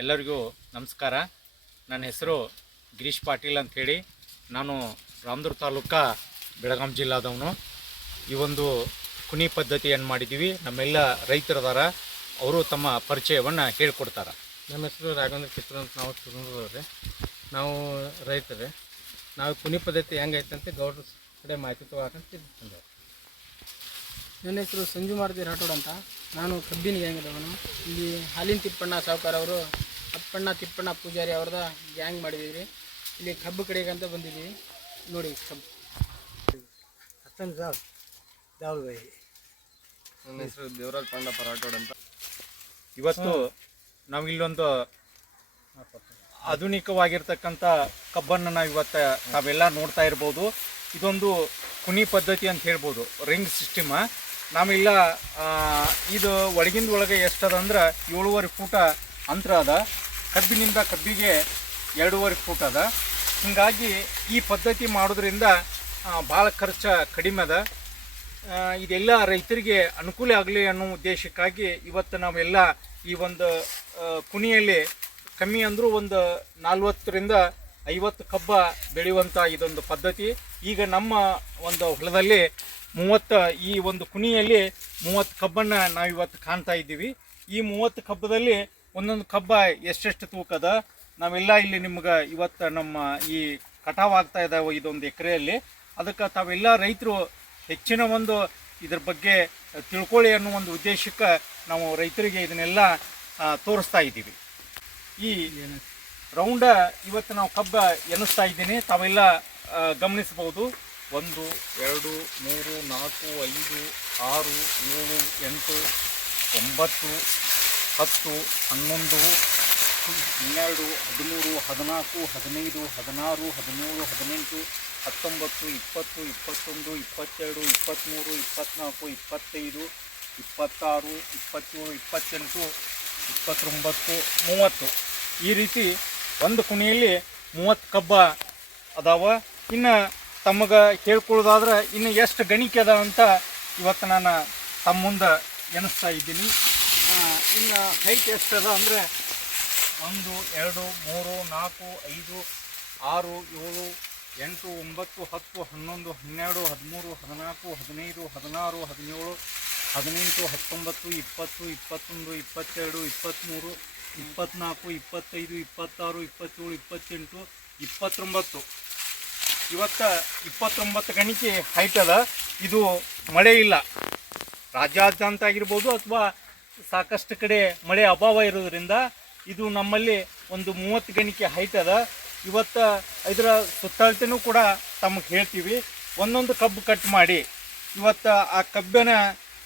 ಎಲ್ಲರಿಗೂ ನಮಸ್ಕಾರ. ನನ್ನ ಹೆಸರು ಗಿರೀಶ್ ಪಾಟೀಲ್ ಅಂತ ಹೇಳಿ ನಾನು ರಾಮದುರ್ಗ ತಾಲೂಕಾ ಬೆಳಗಾಂ ಜಿಲ್ಲಾದವನು. ಈ ಒಂದು ಕುಣಿ ಪದ್ಧತಿಯನ್ನು ಮಾಡಿದ್ದೀವಿ ನಮ್ಮೆಲ್ಲ ರೈತರದಾರ ಅವರು ತಮ್ಮ ಪರಿಚಯವನ್ನು ಹೇಳ್ಕೊಡ್ತಾರೆ. ನಮ್ಮ ಹೆಸರು ರಾಘವೇಂದ್ರ ಕಿತ್ತೂರು ಅಂತ ನಾವು ತುರುಂದ್ರವ್ರಿ ನಾವು ರೈತರೇ. ನಾವು ಕುಣಿ ಪದ್ಧತಿ ಹೆಂಗೈತೆ ಅಂತ ಗೌಡ್ರ ಕಡೆ ಮಾಹಿತಿ ತಗೋಕಂತ ನನ್ನ ಹೆಸರು ಸಂಜು ಮಾರುತಿ ರಾಠೋಡ್ ಅಂತ. ನಾನು ಕಬ್ಬಿನ ಗ್ಯಾಂಗದವನು. ಇಲ್ಲಿ ಹಾಲಿನ ತಿಪ್ಪಣ್ಣ ಸಾವುಕಾರ ಅವರು ಅಪ್ಪಣ್ಣ ತಿಪ್ಪಣ್ಣ ಪೂಜಾರಿ ಅವ್ರದ ಗ್ಯಾಂಗ್ ಮಾಡಿದ್ದೀವಿ ಇಲ್ಲಿ ಕಬ್ಬು ಕಡೆಗೆ ಅಂತ ಬಂದಿದ್ದೀವಿ ನೋಡಿ ಕಬ್ಬು. ನನ್ನ ಹೆಸರು ದೇವರಾಜ್ ಪಾಂಡ ಪರಾಟೋಡ್ ಅಂತ. ಇವತ್ತು ನಾವು ಇಲ್ಲೊಂದು ಆಧುನಿಕವಾಗಿರ್ತಕ್ಕಂಥ ಕಬ್ಬನ್ನು ನಾವು ಇವತ್ತು ನಾವೆಲ್ಲ ನೋಡ್ತಾ ಇರ್ಬೋದು. ಇದೊಂದು ಕುನಿ ಪದ್ಧತಿ ಅಂತ ಹೇಳ್ಬೋದು ರಿಂಗ್ ಸಿಸ್ಟಮ. ನಾವಿಲ್ಲ ಇದು ಒಳಗಿಂದ ಒಳಗೆ ಎಷ್ಟದ ಅಂದ್ರೆ ಏಳುವರೆ ಫೂಟ ಅಂತರ ಅದ. ಕಬ್ಬಿನಿಂದ ಕಬ್ಬಿಗೆ ಎರಡೂವರೆ ಫೂಟ್ ಅದ. ಹೀಗಾಗಿ ಈ ಪದ್ಧತಿ ಮಾಡೋದ್ರಿಂದ ಭಾಳ ಖರ್ಚು ಕಡಿಮೆ ಅದ. ಇದೆಲ್ಲ ರೈತರಿಗೆ ಅನುಕೂಲ ಆಗಲಿ ಅನ್ನೋ ಉದ್ದೇಶಕ್ಕಾಗಿ ಇವತ್ತು ನಾವೆಲ್ಲ ಈ ಒಂದು ಕುಣಿಯಲ್ಲಿ ಕಮ್ಮಿ ಅಂದರೂ ಒಂದು ನಲ್ವತ್ತರಿಂದ ಐವತ್ತು ಕಬ್ಬ ಬೆಳೆಯುವಂಥ ಇದೊಂದು ಪದ್ಧತಿ. ಈಗ ನಮ್ಮ ಒಂದು ಹೊಲದಲ್ಲಿ ಮೂವತ್ತ, ಈ ಒಂದು ಕುಣಿಯಲ್ಲಿ ಮೂವತ್ತು ಕಬ್ಬನ್ನು ನಾವು ಇವತ್ತು ಕಾಣ್ತಾ ಇದ್ದೀವಿ. ಈ ಮೂವತ್ತು ಕಬ್ಬದಲ್ಲಿ ಒಂದೊಂದು ಕಬ್ಬ ಎಷ್ಟೆಷ್ಟು ತೂಕದ? ನಾವೆಲ್ಲ ಇಲ್ಲಿ ನಿಮ್ಗೆ ಇವತ್ತು ನಮ್ಮ ಈ ಕಟಾವಾಗ್ತಾ ಇದ್ದಾವೆ ಇದೊಂದು ಎಕರೆಯಲ್ಲಿ. ಅದಕ್ಕೆ ತಾವೆಲ್ಲ ರೈತರು ಹೆಚ್ಚಿನ ಒಂದು ಇದ್ರ ಬಗ್ಗೆ ತಿಳ್ಕೊಳ್ಳಿ ಅನ್ನೋ ಒಂದು ಉದ್ದೇಶಕ್ಕೆ ನಾವು ರೈತರಿಗೆ ಇದನ್ನೆಲ್ಲ ತೋರಿಸ್ತಾ ಇದ್ದೀವಿ. ಈ ರೌಂಡ ಇವತ್ತು ನಾವು ಕಬ್ಬ ಎನಿಸ್ತಾ ಇದ್ದೀನಿ. ತಾವೆಲ್ಲ ಗಮನಿಸ್ಬೋದು ಒಂದು, ಎರಡು, ಮೂರು, ನಾಲ್ಕು, ಐದು, ಆರು, ಏಳು, ಎಂಟು, ಒಂಬತ್ತು ಹತ್ತು, ಹನ್ನೊಂದು, ಹನ್ನೆರಡು, ಹದಿಮೂರು, ಹದಿನಾಲ್ಕು, ಹದಿನೈದು, ಹದಿನಾರು, ಹದಿಮೂರು, ಹದಿನೆಂಟು, ಹತ್ತೊಂಬತ್ತು, ಇಪ್ಪತ್ತು, ಇಪ್ಪತ್ತೊಂದು, ಇಪ್ಪತ್ತೆರಡು, ಇಪ್ಪತ್ತ್ಮೂರು, ಇಪ್ಪತ್ತ್ನಾಲ್ಕು, ಇಪ್ಪತ್ತೈದು, ಇಪ್ಪತ್ತಾರು, ಇಪ್ಪತ್ತೇಳು, ಇಪ್ಪತ್ತೆಂಟು, ಇಪ್ಪತ್ತೊಂಬತ್ತು, ಮೂವತ್ತು. ಈ ರೀತಿ ಒಂದು ಕುಣಿಯಲ್ಲಿ ಮೂವತ್ತು ಕಬ್ಬ ಅದಾವ. ಇನ್ನು ತಮಗೆ ಹೇಳ್ಕೊಳ್ಳೋದಾದ್ರೆ ಇನ್ನು ಎಷ್ಟು ಗಣಿಕೆ ಅದಾವ ಅಂತ ಇವತ್ತು ನಾನು ತಮ್ಮ ಮುಂದೆ ಎನಿಸ್ತಾ ಇದ್ದೀನಿ. ಇನ್ನು ಹೈಟ್ ಎಷ್ಟದ ಅದ ಅಂದರೆ ಒಂದು, ಎರಡು, ಮೂರು, ನಾಲ್ಕು, ಐದು, ಆರು, ಏಳು, ಎಂಟು, ಒಂಬತ್ತು, ಹತ್ತು, ಹನ್ನೊಂದು, ಹನ್ನೆರಡು, ಹದಿಮೂರು, ಹದಿನಾಲ್ಕು, ಹದಿನೈದು, ಹದಿನಾರು, ಹದಿನೇಳು, ಹದಿನೆಂಟು, ಹತ್ತೊಂಬತ್ತು, ಇಪ್ಪತ್ತು, ಇಪ್ಪತ್ತೊಂದು, ಇಪ್ಪತ್ತೆರಡು, ಇಪ್ಪತ್ತ್ಮೂರು, ಇಪ್ಪತ್ತ್ನಾಲ್ಕು, ಇಪ್ಪತ್ತೈದು, ಇಪ್ಪತ್ತಾರು, ಇಪ್ಪತ್ತೇಳು, ಇಪ್ಪತ್ತೆಂಟು, ಇಪ್ಪತ್ತೊಂಬತ್ತು. ಇವತ್ತು ಇಪ್ಪತ್ತೊಂಬತ್ತು ಗಣಿಕೆ ಹೈಟ್ ಅದ. ಇದು ಮಳೆ ಇಲ್ಲ. ರಾಜ್ಯಾದ್ಯಂತ ಆಗಿರ್ಬೋದು ಅಥವಾ ಸಾಕಷ್ಟು ಕಡೆ ಮಳೆ ಅಭಾವ ಇರೋದ್ರಿಂದ ಇದು ನಮ್ಮಲ್ಲಿ ಒಂದು ಮೂವತ್ತು ಗಣಿಕೆ ಹೈಟ್ ಅದ. ಇವತ್ತು ಇದರ ಸುತ್ತಳತೆನೂ ಕೂಡ ತಮಗೆ ಹೇಳ್ತೀವಿ. ಒಂದೊಂದು ಕಬ್ಬು ಕಟ್ ಮಾಡಿ. ಇವತ್ತು ಆ ಕಬ್ಬಿನ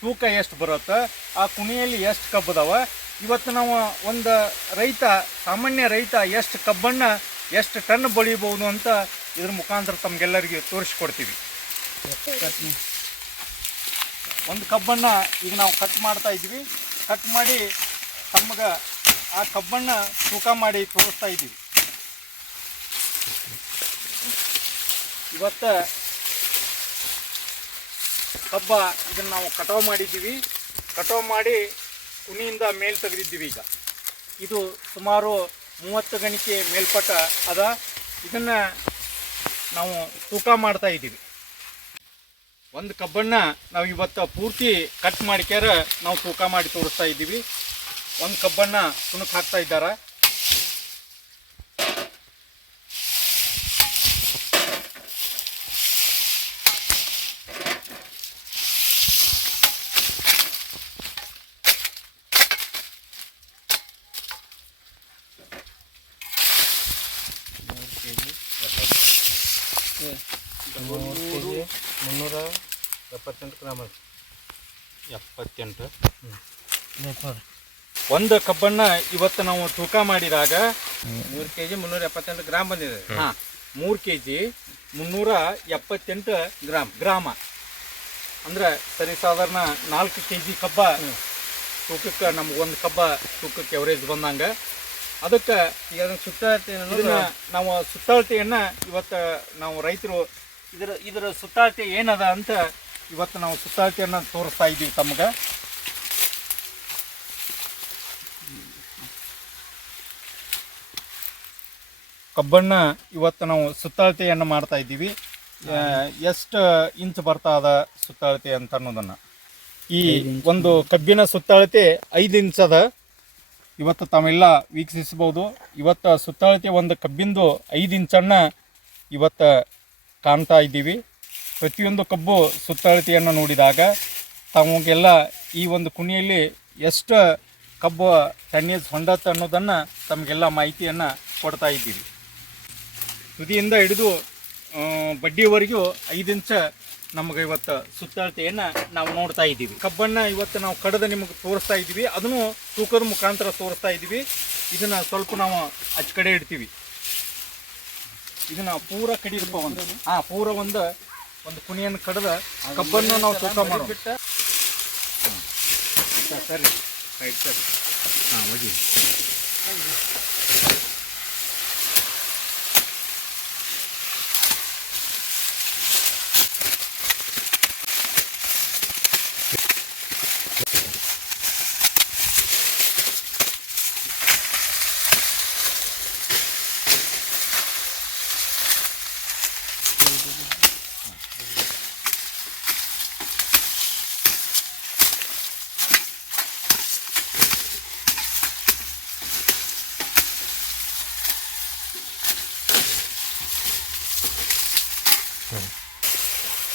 ತೂಕ ಎಷ್ಟು ಬರುತ್ತೆ? ಆ ಕುಣಿಯಲ್ಲಿ ಎಷ್ಟು ಕಬ್ಬದವ ಇವತ್ತು ನಾವು ಒಂದು ರೈತ ಸಾಮಾನ್ಯ ರೈತ ಎಷ್ಟು ಕಬ್ಬನ್ನು ಎಷ್ಟು ಟನ್ ಬೆಳಿಬೋದು ಅಂತ ಇದ್ರ ಮುಖಾಂತರ ತಮಗೆಲ್ಲರಿಗೆ ತೋರಿಸ್ಕೊಡ್ತೀವಿ. ಒಂದು ಕಬ್ಬನ್ನು ಈಗ ನಾವು ಕಟ್ ಮಾಡ್ತಾ ಇದ್ವಿ ಕಟ್ ಮಾಡಿ ತಮ್ಗೆ ಆ ಕಬ್ಬನ್ನು ತೂಕ ಮಾಡಿ ತೋರಿಸ್ತಾ ಇದ್ದೀವಿ. ಇವತ್ತು ಕಬ್ಬ ಇದನ್ನು ನಾವು ಕಟಾವು ಮಾಡಿದ್ದೀವಿ. ಕಟಾವು ಮಾಡಿ ಕುನಿಯಿಂದ ಮೇಲ್ ತೆಗೆದಿದ್ದೀವಿ ಈಗ. ಇದು ಸುಮಾರು ಮೂವತ್ತು ಗಣಿಕೆ ಮೇಲ್ಪಟ್ಟ ಅದ. ಇದನ್ನು ನಾವು ತೂಕ ಮಾಡ್ತಾ ಇದ್ದೀವಿ. ಒಂದು ಕಬ್ಬನ್ನ ನಾವು ಇವತ್ತು ಪೂರ್ತಿ ಕಟ್ ಮಾಡಿಕ್ಯಾರ ನಾವು ತೂಕ ಮಾಡಿ ತೋರಿಸ್ತಾ ಇದ್ದೀವಿ. ಒಂದು ಕಬ್ಬನ್ನ ತುಣುಕ್ ಹಾಕ್ತಾ ಇದ್ದಾರೆ ಮೂರು ಕೆ ಜಿ ಮುನ್ನೂರ ಎಪ್ಪತ್ತೆಂಟು ಗ್ರಾಮ್ ಐತಿ. ಎಪ್ಪತ್ತೆಂಟು? ಒಂದು ಕಬ್ಬನ್ನ ಇವತ್ತು ನಾವು ತೂಕ ಮಾಡಿದಾಗ ಮೂರು ಕೆ ಜಿ ಮುನ್ನೂರ ಎಪ್ಪತ್ತೆಂಟು ಗ್ರಾಮ್ ಬಂದಿದೆ. ಹಾ. ಮೂರು ಕೆ ಜಿ ಮುನ್ನೂರ ಎಪ್ಪತ್ತೆಂಟು ಗ್ರಾಮ್ ಗ್ರಾಮ. ಅಂದ್ರೆ ಸರಿ ಸಾಧಾರಣ ನಾಲ್ಕು ಕೆ ಜಿ ಕಬ್ಬ ತೂಕಕ್ಕೆ ನಮ್ಗೆ ಒಂದು ಕಬ್ಬ ತೂಕಕ್ಕೆ ಎವರೇಜ್ ಬಂದಂಗ. ಅದಕ್ಕೆ ಈಗ ಸುತ್ತಾಳತೆ ನಾವು ಸುತ್ತಾಳತೆಯನ್ನು ಇವತ್ತು ನಾವು ರೈತರು ಇದರ ಇದರ ಸುತ್ತಾಳತೆ ಏನದ ಅಂತ ಇವತ್ತು ನಾವು ಸುತ್ತಾಳತೆಯನ್ನು ತೋರಿಸ್ತಾ ಇದ್ದೀವಿ ತಮಗೆ. ಕಬ್ಬನ್ನ ಇವತ್ತು ನಾವು ಸುತ್ತಾಳತೆಯನ್ನು ಮಾಡ್ತಾ ಇದ್ದೀವಿ. ಎಷ್ಟು ಇಂಚ್ ಬರ್ತಾ ಅದ ಸುತ್ತಾಳತೆ ಅಂತ ಅನ್ನೋದನ್ನು. ಈ ಒಂದು ಕಬ್ಬಿನ ಸುತ್ತಾಳತೆ ಐದು ಇಂಚ್ ಅದ. ಇವತ್ತು ತಾವೆಲ್ಲ ವೀಕ್ಷಿಸ್ಬೋದು ಇವತ್ತು ಸುತ್ತಾಳತೆ ಒಂದು ಕಬ್ಬಿಂದು ಐದು ಇಂಚನ್ನು ಇವತ್ತು ಕಾಣ್ತಾ ಇದ್ದೀವಿ. ಪ್ರತಿಯೊಂದು ಕಬ್ಬು ಸುತ್ತಳತೆಯನ್ನು ನೋಡಿದಾಗ ತಮಗೆಲ್ಲ ಈ ಒಂದು ಕುಣಿಯಲ್ಲಿ ಎಷ್ಟು ಕಬ್ಬು ಟನ್ನೇಜ್ ಹೊಂಡತ್ತೆ ಅನ್ನೋದನ್ನು ತಮಗೆಲ್ಲ ಮಾಹಿತಿಯನ್ನು ಕೊಡ್ತಾ ಇದ್ದೀವಿ. ತುದಿಯಿಂದ ಹಿಡಿದು ಬಡ್ಡಿವರೆಗೂ ಐದು ಇಂಚ ನಮಗೆ ಇವತ್ತು ಸುತ್ತಳತೆಯನ್ನು ನಾವು ನೋಡ್ತಾ ಇದ್ದೀವಿ. ಕಬ್ಬನ್ನು ಇವತ್ತು ನಾವು ಕಡದ ನಿಮಗೆ ತೋರಿಸ್ತಾ ಇದ್ದೀವಿ. ಅದನ್ನು ತೂಕದ ಮುಖಾಂತರ ತೋರಿಸ್ತಾ ಇದ್ದೀವಿ. ಇದನ್ನು ಸ್ವಲ್ಪ ನಾವು ಅಚ್ಚ ಕಡೆ ಇಡ್ತೀವಿ. ಇದನ್ನ ಪೂರ ಕಡಿಯಪ್ಪ ಒಂದು ಹಾ ಪೂರ ಒಂದು ಒಂದು ಕುಣಿಯನ್ನು ಕಡ್ದ ಕಬ್ಬನ್ನು ನಾವು ತೂಕ ಮಾಡೋಣ. ಸರಿ. ರೈಟ್ ಸರಿ. ಹಾಂ ಹೋಗಿ.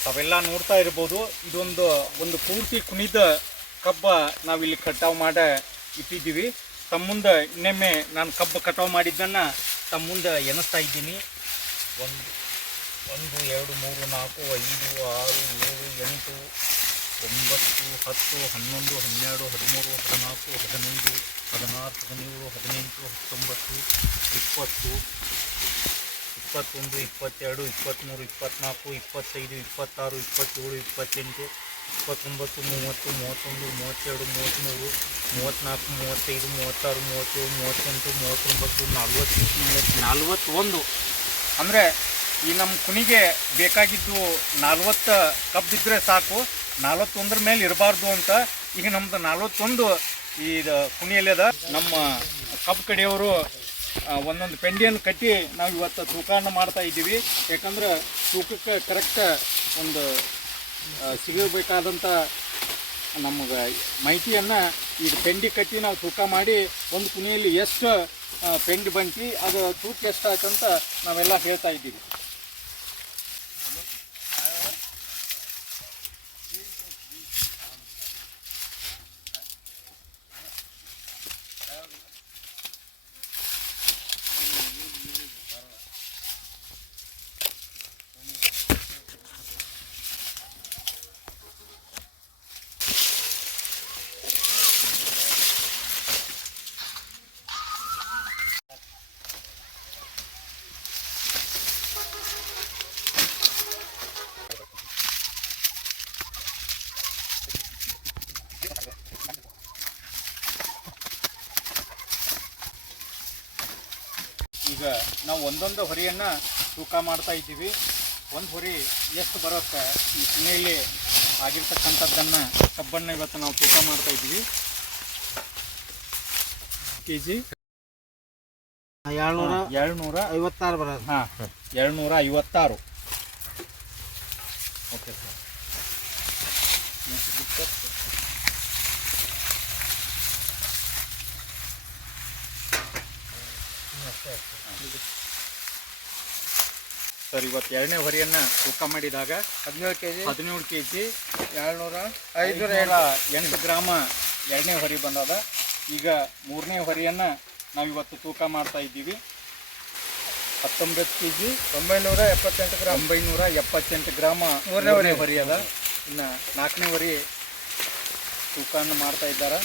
ತಾವೆಲ್ಲ ನೋಡ್ತಾ ಇರ್ಬೋದು, ಇದೊಂದು ಒಂದು ಪೂರ್ತಿ ಕುಣಿದ ಕಬ್ಬ ನಾವಿಲ್ಲಿ ಕಟಾವು ಮಾಡ ಇಟ್ಟಿದ್ದೀವಿ. ತಮ್ಮ ಮುಂದೆ ಇನ್ನೊಮ್ಮೆ ನಾನು ಕಬ್ಬು ಕಟಾವು ಮಾಡಿದ್ದನ್ನು ತಮ್ಮ ಮುಂದೆ ಎನಿಸ್ತಾ ಇದ್ದೀನಿ. ಒಂದು ಒಂದು, ಎರಡು, ಮೂರು, ನಾಲ್ಕು, ಐದು, ಆರು, ಏಳು, ಎಂಟು, ಒಂಬತ್ತು, ಹತ್ತು, ಹನ್ನೊಂದು, ಹನ್ನೆರಡು, ಹದಿಮೂರು, ಹದಿನಾಲ್ಕು, ಹದಿನೈದು, ಹದಿನಾರು, ಹದಿನೇಳು, ಹದಿನೆಂಟು, ಹತ್ತೊಂಬತ್ತು, ಇಪ್ಪತ್ತು ಇಪ್ಪತ್ತೊಂದು, ಇಪ್ಪತ್ತೆರಡು, ಇಪ್ಪತ್ತ್ಮೂರು, ಇಪ್ಪತ್ತ್ನಾಲ್ಕು, ಇಪ್ಪತ್ತೈದು, ಇಪ್ಪತ್ತಾರು, ಇಪ್ಪತ್ತೇಳು, ಇಪ್ಪತ್ತೆಂಟು, ಇಪ್ಪತ್ತೊಂಬತ್ತು, ಮೂವತ್ತು, ಮೂವತ್ತೊಂದು, ಮೂವತ್ತೆರಡು, ಮೂವತ್ತ್ಮೂರು, ಮೂವತ್ತ್ನಾಲ್ಕು, ಮೂವತ್ತೈದು, ಮೂವತ್ತಾರು, ಮೂವತ್ತೇಳು, ಮೂವತ್ತೆಂಟು, ಮೂವತ್ತೊಂಬತ್ತು, ನಲ್ವತ್ತು. ನಲ್ವತ್ತೊಂದು. ಅಂದರೆ ಈ ನಮ್ಮ ಕುನಿಗೆ ಬೇಕಾಗಿದ್ದು ನಲ್ವತ್ತು ಇದ್ದರೆ ಸಾಕು, ನಲ್ವತ್ತೊಂದರ ಮೇಲೆ ಇರಬಾರ್ದು ಅಂತ ಈಗ ನಮ್ಮದು ನಲ್ವತ್ತೊಂದು ಈ ಕುಣಿಯಲ್ಲಿ ಅದ ನಮ್ಮ ಕಬ್ ಕಡೆಯವರು ಒಂದೊಂದು ಪೆಂಡಿಯನ್ನು ಕಟ್ಟಿ ನಾವು ಇವತ್ತು ತೂಕವನ್ನು ಮಾಡ್ತಾ ಇದ್ದೀವಿ. ಯಾಕಂದ್ರೆ ತೂಕಕ್ಕೆ ಕರೆಕ್ಟ್ ಒಂದು ಸಿಗಬೇಕಾದಂಥ ನಮಗೆ ಮಾಹಿತಿಯನ್ನು ಈಗ ಪೆಂಡಿ ಕಟ್ಟಿ ನಾವು ತೂಕ ಮಾಡಿ ಒಂದು ಕುಣಿಯಲ್ಲಿ ಎಷ್ಟು ಪೆಂಡಿ ಬಂತಿ ಅದು ತೂಕ ಎಷ್ಟು ಆಯ್ತಂತ ನಾವೆಲ್ಲ ಹೇಳ್ತಾ ಇದ್ದೀವಿ. ನಾವು ಒಂದೊಂದು ಹೊರಿಯನ್ನು ತೂಕ ಮಾಡ್ತಾ ಇದ್ದೀವಿ. ಒಂದು ಹೊರಿ ಎಷ್ಟು ಬರುತ್ತೆ? ಈ ಸಿನಿಯಲ್ಲಿ ಆಗಿರ್ತಕ್ಕಂಥದ್ದನ್ನು ಕಬ್ಬನ್ನು ಇವತ್ತು ನಾವು ತೂಕ ಮಾಡ್ತಾ ಇದ್ದೀವಿ. ಕೆ ಜಿ ಏಳ್ನೂರ ಏಳ್ನೂರ ಐವತ್ತಾರು ಬರೋದು. ಹಾಂ ಏಳ್ನೂರ ಐವತ್ತಾರು. Okay sir. ಸರ್ ಇವತ್ತು ಎರಡನೇ ಹೊರಿಯನ್ನ ತೂಕ ಮಾಡಿದಾಗ ಹದಿನೇಳು ಕೆ ಜಿ ಹದಿನೇಳು ಕೆ ಜಿ ಏಳ್ನೂರ ಐದುನೂರ ಎಂಟು ಗ್ರಾಮ ಎರಡನೇ ಹೊರಿ ಬಂದದ. ಈಗ ಮೂರನೇ ಹೊರಿಯನ್ನ ನಾವು ಇವತ್ತು ತೂಕ ಮಾಡ್ತಾ ಇದ್ದೀವಿ. ಹತ್ತೊಂಬತ್ತು ಕೆ ಜಿ ಒಂಬೈನೂರ ಎಪ್ಪತ್ತೆಂಟು ಗ್ರಾಮ್. ಒಂಬೈನೂರ ಎಪ್ಪತ್ತೆಂಟು ಗ್ರಾಮ ಮೂರನೇ ಹೊರಿ. ಹೊರಿ ಅದ. ಇನ್ನು ನಾಲ್ಕನೇ ಹೊರಿ ತೂಕವನ್ನು ಮಾಡ್ತಾ ಇದ್ದಾರೆ.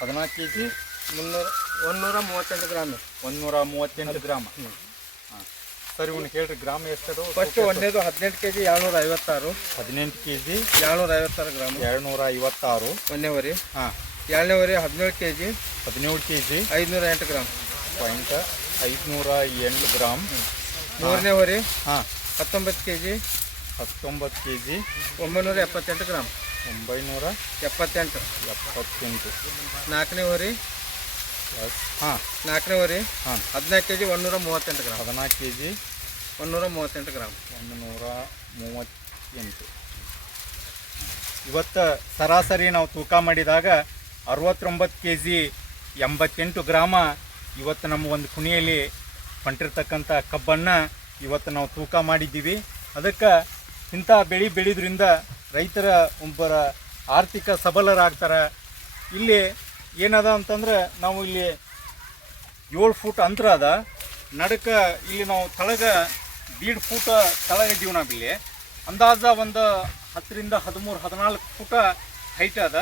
ಹದಿನಾಲ್ಕು ಕೆ ಜಿ ಮುನ್ನೂರ ಒಂದೂರ ಮೂವತ್ತೆಂಟು ಗ್ರಾಮ್. ಒಂದೂರ ಮೂವತ್ತೆಂಟು ಗ್ರಾಮ. ಹಾಂ ಸರಿ ಇವನು ಹೇಳ್ರಿ ಗ್ರಾಮ್ ಎಷ್ಟು ಫಸ್ಟ್ ಒಂದೇದು ಹದಿನೆಂಟು ಕೆ ಜಿ ಏಳ್ನೂರ ಐವತ್ತಾರು ಹದಿನೆಂಟು ಕೆ ಜಿ ಏಳ್ನೂರ ಐವತ್ತಾರು ಗ್ರಾಮ್. ಎರಡುನೂರ ಐವತ್ತಾರು ಒಂದನೇ ವರಿ ಹಾಂ. ಏಳನೇ ವರಿ ಹದಿನೇಳು ಕೆ ಜಿ ಹದಿನೇಳು ಕೆ ಜಿ ಐದುನೂರ ಎಂಟು ಗ್ರಾಮ್. ಪಾಯಿಂಟ್ ಐದುನೂರ ಎಂಟು ಗ್ರಾಮ್ ಮೂರನೇ ವರಿ ಹಾಂ. ಹತ್ತೊಂಬತ್ತು ಕೆ ಜಿ ಹತ್ತೊಂಬತ್ತು ಕೆ ಜಿ ಒಂಬೈನೂರ ಎಪ್ಪತ್ತೆಂಟು ಗ್ರಾಮ್. ಒಂಬೈನೂರ ಎಪ್ಪತ್ತೆಂಟು. ಎಪ್ಪತ್ತೆಂಟು. ನಾಲ್ಕನೇ ವರಿ ಹಾಂ. ನಾಲ್ಕನೇ ವರಿ ಹಾಂ. ಹದಿನಾಲ್ಕು ಕೆ ಜಿ ಒಂದೂರ ಮೂವತ್ತೆಂಟು ಗ್ರಾಮ್ ಹದಿನಾಲ್ಕು ಕೆ ಜಿ ಒಂದೂರ ಮೂವತ್ತೆಂಟು ಗ್ರಾಮ್ ಒಂದು ನೂರ ಮೂವತ್ತೆಂಟು. ಇವತ್ತು ಸರಾಸರಿ ನಾವು ತೂಕ ಮಾಡಿದಾಗ ಅರವತ್ತೊಂಬತ್ತು ಕೆ ಜಿ ಎಂಬತ್ತೆಂಟು ಗ್ರಾಮ ಇವತ್ತು ನಮ್ಮ ಒಂದು ಕುಣಿಯಲ್ಲಿ ಹೊಂಟಿರ್ತಕ್ಕಂಥ ಕಬ್ಬನ್ನು ಇವತ್ತು ನಾವು ತೂಕ ಮಾಡಿದ್ದೀವಿ. ಅದಕ್ಕೆ ಇಂಥ ಬೆಳೆ ಬೆಳೆದ್ರಿಂದ ರೈತರ ಒಬ್ಬರ ಆರ್ಥಿಕ ಸಬಲರಾಗ್ತಾರೆ. ಇಲ್ಲಿ ಏನದ ಅಂತಂದ್ರೆ ನಾವು ಇಲ್ಲಿ ಏಳು ಫೂಟ್ ಅಂತರ ಅದ. ನಡಕ ಇಲ್ಲಿ ನಾವು ತಳಗ ದೀಡ್ ಫೂಟ ತಳಗಿದ್ದೀವಿ ನಾವು ಇಲ್ಲಿ. ಅಂದಾಜ ಒಂದು ಹತ್ತರಿಂದ ಹದಿಮೂರು, ಹದಿನಾಲ್ಕು ಫೂಟ ಹೈಟ್ ಅದ.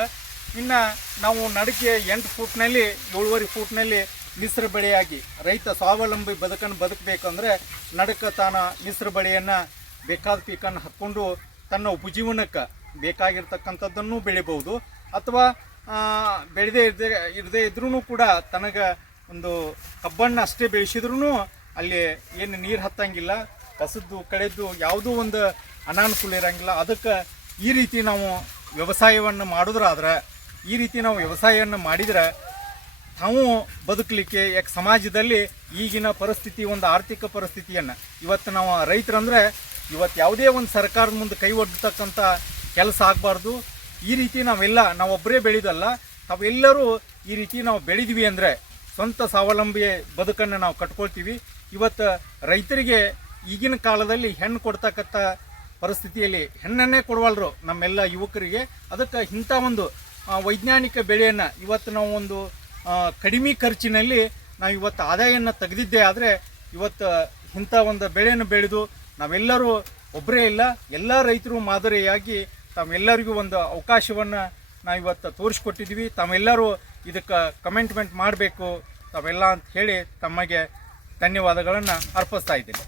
ಇನ್ನು ನಾವು ನಡಕ್ಕೆ ಎಂಟು ಫೂಟ್ನಲ್ಲಿ, ಏಳುವರೆ ಫೂಟ್ನಲ್ಲಿ ಮಿಶ್ರ ಬೆಳೆಯಾಗಿ ರೈತ ಸ್ವಾವಲಂಬಿ ಬದುಕನ್ನು ಬದುಕಬೇಕಂದ್ರೆ ನಡಕ ತಾನ ಮಿಶ್ರ ಬೆಳೆಯನ್ನು ಬೇಕಾದ ಪೀಕನ್ನು ಹಾಕ್ಕೊಂಡು ತನ್ನ ಉಪಜೀವನಕ್ಕೆ ಬೇಕಾಗಿರ್ತಕ್ಕಂಥದ್ದನ್ನು ಬೆಳಿಬೋದು ಅಥವಾ ಬೆಳೆದೇ ಇರದೆ, ಇರದೇ ಇದ್ರೂ ಕೂಡ ತನಗೆ ಒಂದು ಕಬ್ಬನ್ನು ಅಷ್ಟೇ ಬೆಳೆಸಿದ್ರೂ ಅಲ್ಲಿ ಏನು ನೀರು ಹತ್ತಂಗಿಲ್ಲ, ಕಸದ್ದು, ಕಳೆದ್ದು ಯಾವುದೂ ಒಂದು ಅನಾನುಕೂಲ ಇರೋಂಗಿಲ್ಲ. ಅದಕ್ಕೆ ಈ ರೀತಿ ನಾವು ವ್ಯವಸಾಯವನ್ನು ಮಾಡಿದ್ರಾದ್ರೆ, ಈ ರೀತಿ ನಾವು ವ್ಯವಸಾಯವನ್ನು ಮಾಡಿದರೆ ನಾವು ಬದುಕಲಿಕ್ಕೆ ಯಾಕೆ ಸಮಾಜದಲ್ಲಿ ಈಗಿನ ಪರಿಸ್ಥಿತಿ ಒಂದು ಆರ್ಥಿಕ ಪರಿಸ್ಥಿತಿಯನ್ನು, ಇವತ್ತು ನಾವು ರೈತರಂದ್ರೆ ಇವತ್ತು ಯಾವುದೇ ಒಂದು ಸರ್ಕಾರದ ಮುಂದೆ ಕೈ ಒಡ್ತಕ್ಕಂಥ ಕೆಲಸ ಆಗಬಾರ್ದು. ಈ ರೀತಿ ನಾವೆಲ್ಲ, ನಾವೊಬ್ಬರೇ ಬೆಳೆದಲ್ಲ ತಾವೆಲ್ಲರೂ ಈ ರೀತಿ ನಾವು ಬೆಳೆದ್ವಿ ಅಂದರೆ ಸ್ವಂತ ಸ್ವಾವಲಂಬಿ ಬದುಕನ್ನು ನಾವು ಕಟ್ಕೊಳ್ತೀವಿ. ಇವತ್ತು ರೈತರಿಗೆ ಈಗಿನ ಕಾಲದಲ್ಲಿ ಹೆಣ್ಣು ಕೊಡ್ತಕ್ಕಂಥ ಪರಿಸ್ಥಿತಿಯಲ್ಲಿ ಹೆಣ್ಣನ್ನೇ ಕೊಡುವಲ್ರು ನಮ್ಮೆಲ್ಲ ಯುವಕರಿಗೆ. ಅದಕ್ಕೆ ಇಂಥ ಒಂದು ವೈಜ್ಞಾನಿಕ ಬೆಳೆಯನ್ನು ಇವತ್ತು ನಾವು ಒಂದು ಕಡಿಮೆ ಖರ್ಚಿನಲ್ಲಿ ನಾವು ಇವತ್ತು ಆದಾಯವನ್ನು ತೆಗೆದಿದ್ದೇ ಆದರೆ ಇವತ್ತು ಇಂಥ ಒಂದು ಬೆಳೆಯನ್ನು ಬೆಳೆದು ನಾವೆಲ್ಲರೂ ಒಬ್ಬರೇ ಇಲ್ಲ, ಎಲ್ಲ ರೈತರು ಮಾದರಿಯಾಗಿ ತಾವೆಲ್ಲರಿಗೂ ಒಂದು ಅವಕಾಶವನ್ನು ನಾವು ಇವತ್ತು ತೋರಿಸ್ಕೊಟ್ಟಿದ್ವಿ. ತಾವೆಲ್ಲರೂ ಇದಕ್ಕೆ ಕಮೆಂಟ್ಮೆಂಟ್ ಮಾಡಬೇಕು. ತಾವೆಲ್ಲ ಅಂತ ಹೇಳಿ ತಮಗೆ ಧನ್ಯವಾದಗಳನ್ನು ಅರ್ಪಿಸ್ತಾ ಇದ್ದೀನಿ.